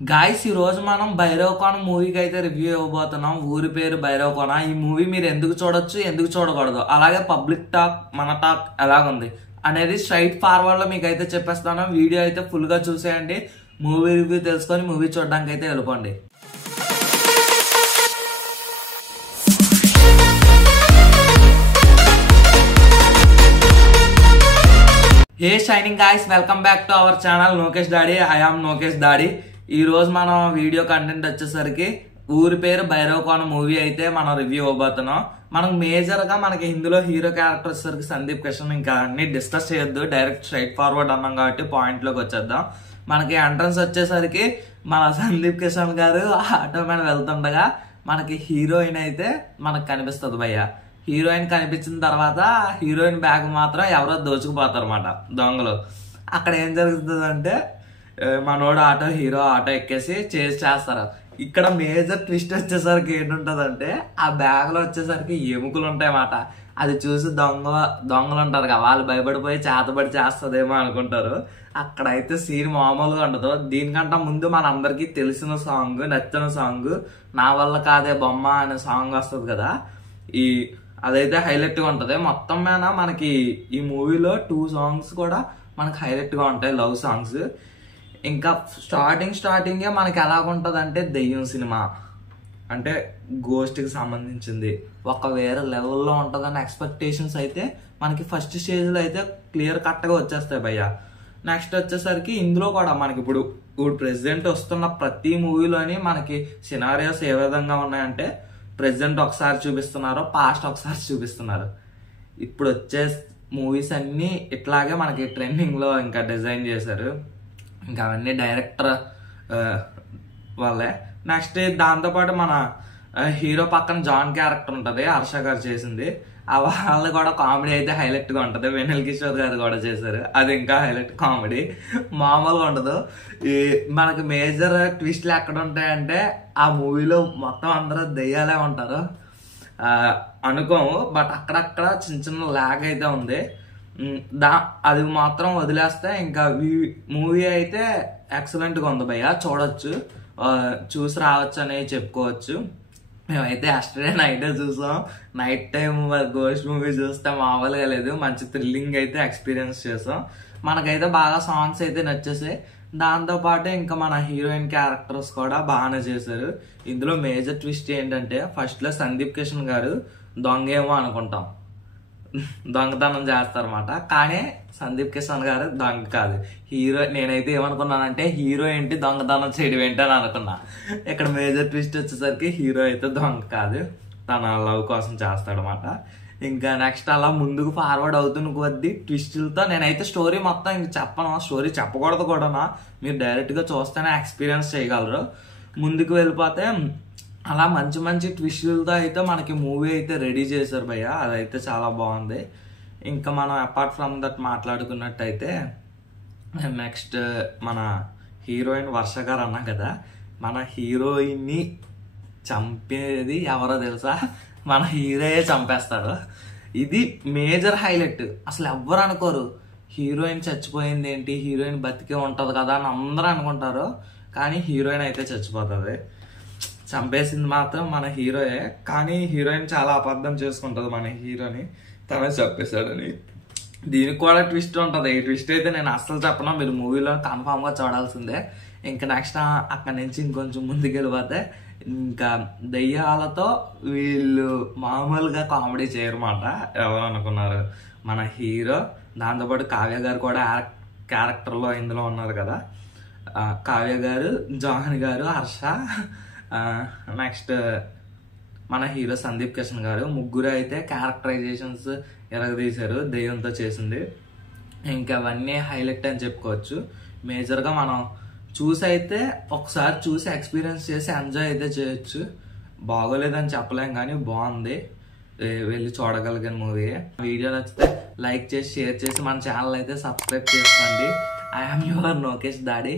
Guys ఈ రోజు మనం భైరవకోన మూవీకి అయితే రివ్యూ ఇవ్వబోతున్నాం. ఊరి పేరు భైరవకోన. ఈ మూవీ మీరు ఎందుకు చూడొచ్చు, ఎందుకు చూడకూడదు, అలాగే పబ్లిక్ టాక్, మన టాక్ ఎలాగుంది అనేది స్ట్రైట్ ఫార్వర్డ్ లో మీకు అయితే చెప్పేస్తాను. వీడియో అయితే ఫుల్ గా చూసేయండి. మూవీ రివ్యూ తెలుసుకొని మూవీ చూడడానికి అయితే వెళ్ళిపోండి. Hey shining guys, welcome back to our channel Nokesh daddy. I am Nokesh daddy. ఈ రోజు మనం వీడియో కంటెంట్ వచ్చేసరికి ఊరి పేరు భైరవకోన మూవీ అయితే మనం రివ్యూ అవ్వబోతున్నాం. మనం మేజర్ గా మనకి హిందీలో హీరో క్యారెక్టర్ వచ్చేసరికి సందీప్ కిషన్. ఇంకా అన్ని డిస్కస్ చేయొద్దు, డైరెక్ట్ స్ట్రైట్ ఫార్వర్డ్ అన్నాం కాబట్టి పాయింట్ లోకి వచ్చేద్దాం. మనకి ఎంట్రన్స్ వచ్చేసరికి మన సందీప్ కిషన్ గారు ఆటో మీద వెళ్తుండగా మనకి హీరోయిన్ అయితే మనకు కనిపిస్తుంది భయ్య. హీరోయిన్ కనిపించిన తర్వాత హీరోయిన్ బ్యాగ్ మాత్రం ఎవరో దోచుకుపోతారు అన్నమాట దొంగలు. అక్కడ ఏం జరుగుతుంది అంటే మనోడు హీరో ఆటో ఎక్కేసి చేస్తారు. ఇక్కడ మేజర్ ట్విస్ట్ వచ్చేసరికి ఏంటుంటదంటే ఆ బ్యాగ్ లో వచ్చేసరికి ఎముకలు ఉంటాయన్నమాట. అది చూసి దొంగలు ఉంటారు కదా, వాళ్ళు భయపడిపోయి చేతబడి చేస్తుందేమో అనుకుంటారు. అక్కడైతే సీన్ మామూలుగా ఉండదు. దీనికంటే ముందు మనందరికీ తెలిసిన సాంగ్, నచ్చిన సాంగ్ నా వల్ల కాదే బొమ్మ అనే సాంగ్ వస్తుంది కదా, అదైతే హైలైట్ గా ఉంటది. మొత్తం మీద మనకి ఈ మూవీలో 2 సాంగ్స్ కూడా మనకి హైలైట్ గా ఉంటాయి, లవ్ సాంగ్స్. ఇంకా స్టార్టింగే మనకి ఎలాగుంటది అంటే దెయ్యం సినిమా అంటే గోస్ట్ కి సంబంధించింది ఒక వేరే లెవెల్లో ఉంటదన్న ఎక్స్పెక్టేషన్స్ అయితే మనకి ఫస్ట్ స్టేజ్ లో అయితే క్లియర్ కట్ గా వచ్చేస్తాయి భయ్య. నెక్స్ట్ వచ్చేసరికి ఇందులో కూడా మనకి ఇప్పుడు ప్రెసిడెంట్ వస్తున్న ప్రతి మూవీలోని మనకి సినారియోస్ ఏ విధంగా ఉన్నాయంటే ప్రెసెంట్ ఒకసారి చూపిస్తున్నారు, పాస్ట్ ఒకసారి చూపిస్తున్నారు. ఇప్పుడు వచ్చే మూవీస్ అన్ని ఇట్లాగే మనకి ట్రెండింగ్ లో ఇంకా డిజైన్ చేశారు. ఇంకా అవన్నీ డైరెక్టర్ వాళ్ళే. నెక్స్ట్ దాంతోపాటు మన హీరో పక్కన జాన్ క్యారెక్టర్ ఉంటది, హర్ష గారు చేసింది. వాళ్ళు కూడా కామెడీ అయితే హైలైట్ గా ఉంటది. వెన్నెల కిషోర్ గారు కూడా చేశారు, అది ఇంకా హైలైట్ కామెడీ మామూలుగా ఉండదు. ఈ మనకి మేజర్ ట్విస్ట్లు ఎక్కడ ఉంటాయంటే ఆ మూవీలో మొత్తం అందరూ దెయ్యాలే ఉంటారు అనుకోము, బట్ అక్కడక్కడ చిన్న చిన్న లాగ్ అయితే ఉంది. అది మాత్రం వదిలేస్తే ఇంకా మూవీ అయితే ఎక్సలెంట్ గా ఉంది భయ్య, చూడొచ్చు, చూసి రావచ్చు అనేది చెప్పుకోవచ్చు. మేమైతే ఎస్టర్డే నైటే చూసాం. నైట్ టైం గోస్ట్ మూవీ చూస్తే మామూలుగా లేదు, మంచి థ్రిల్లింగ్ అయితే ఎక్స్పీరియన్స్ చేసాం. మనకైతే బాగా సాంగ్స్ అయితే నచ్చేసాయి. దాంతోపాటు ఇంకా మన హీరోయిన్ క్యారెక్టర్స్ కూడా బాగానే చేశారు. ఇందులో మేజర్ ట్విస్ట్ ఏంటంటే ఫస్ట్ లో సందీప్ కిషన్ గారు దొంగేమో అనుకుంటాం, దొంగతనం చేస్తారన్నమాట. కానీ సందీప్ కిషన్ గారు దొంగ కాదు, హీరో. నేనైతే ఏమనుకున్నానంటే హీరో ఏంటి దొంగతనం చేయడం ఏంటి అని అనుకున్నా. ఇక్కడ మేజర్ ట్విస్ట్ వచ్చేసరికి హీరో అయితే దొంగ కాదు, తన లవ్ కోసం చేస్తాడనమాట. ఇంకా నెక్స్ట్ అలా ముందుకు ఫార్వర్డ్ అవుతున్న కొద్దీ ట్విస్టులతో నేనైతే స్టోరీ మొత్తం ఇంక చెప్పను, స్టోరీ చెప్పకూడదు కూడా. మీరు డైరెక్ట్ గా చూస్తేనే ఎక్స్పీరియన్స్ చేయగలరు. ముందుకు వెళ్ళిపోతే అలా మంచి మంచి ట్విస్టులతో అయితే మనకి మూవీ అయితే రెడీ చేశారు భయ్య, అదైతే చాలా బాగుంది. ఇంకా మనం అపార్ట్ ఫ్రమ్ దట్ మాట్లాడుకున్నట్టయితే నెక్స్ట్ మన హీరోయిన్ వర్ష గారు అన్నాం కదా, మన హీరోయిన్ని చంపేది ఎవరో తెలుసా, మన హీరోయే చంపేస్తాడు. ఇది మేజర్ హైలైట్. అసలు ఎవ్వరు అనుకోరు హీరోయిన్ చచ్చిపోయింది ఏంటి, హీరోయిన్ బతికే ఉంటది కదా అని అందరూ అనుకుంటారు. కానీ హీరోయిన్ అయితే చచ్చిపోతుంది. చంపేసింది మాత్రం మన హీరోయే, కానీ హీరోయిన్ చాలా అబద్ధం చేసుకుంటది మన హీరోని, తనే చంపేశాడని. దీనికి కూడా ట్విస్ట్ ఉంటది. ఈ ట్విస్ట్ అయితే నేను అస్సలు చెప్పను, మీరు మూవీలో కన్ఫామ్ గా చూడాల్సిందే. ఇంకా నెక్స్ట్ అక్కడి నుంచి ఇంకొంచెం ముందుకు వెళ్ళిపోతే ఇంకా దెయ్యాలతో వీళ్ళు మామూలుగా కామెడీ చేయరన్నమాట. ఎవరు అనుకున్నారు, మన హీరో, దాంతోపాటు కావ్య గారు కూడా క్యారెక్టర్ లో ఇందులో ఉన్నారు కదా. కావ్య గారు, జాన్ గారు, హర్ష, నెక్స్ట్ మన హీరో సందీప్ కిషన్ గారు, ముగ్గురు అయితే క్యారెక్టరైజేషన్స్ ఎరగదీశారు దెయ్యంతో చేసింది. ఇంకా అవన్నీ హైలైట్ అని చెప్పుకోవచ్చు. మేజర్గా మనం అయితే ఒకసారి చూసి ఎక్స్పీరియన్స్ చేసి ఎంజాయ్ అయితే చేయొచ్చు. బాగోలేదని చెప్పలేం కానీ బాగుంది, వెళ్ళి చూడగలిగిన మూవీ. వీడియో నచ్చితే లైక్ చేసి షేర్ చేసి మన ఛానల్ అయితే సబ్స్క్రైబ్ చేసుకోండి. I am your Nokesh daddy.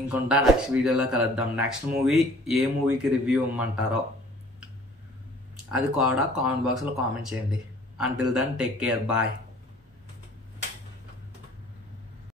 ఇంకొంటా నెక్స్ట్ వీడియోలో కలుద్దాం. నెక్స్ట్ మూవీ ఏ మూవీకి రివ్యూ ఇవ్వమంటారో అది కూడా కామెంట్ బాక్స్లో కామెంట్ చేయండి. Until then take care, bye.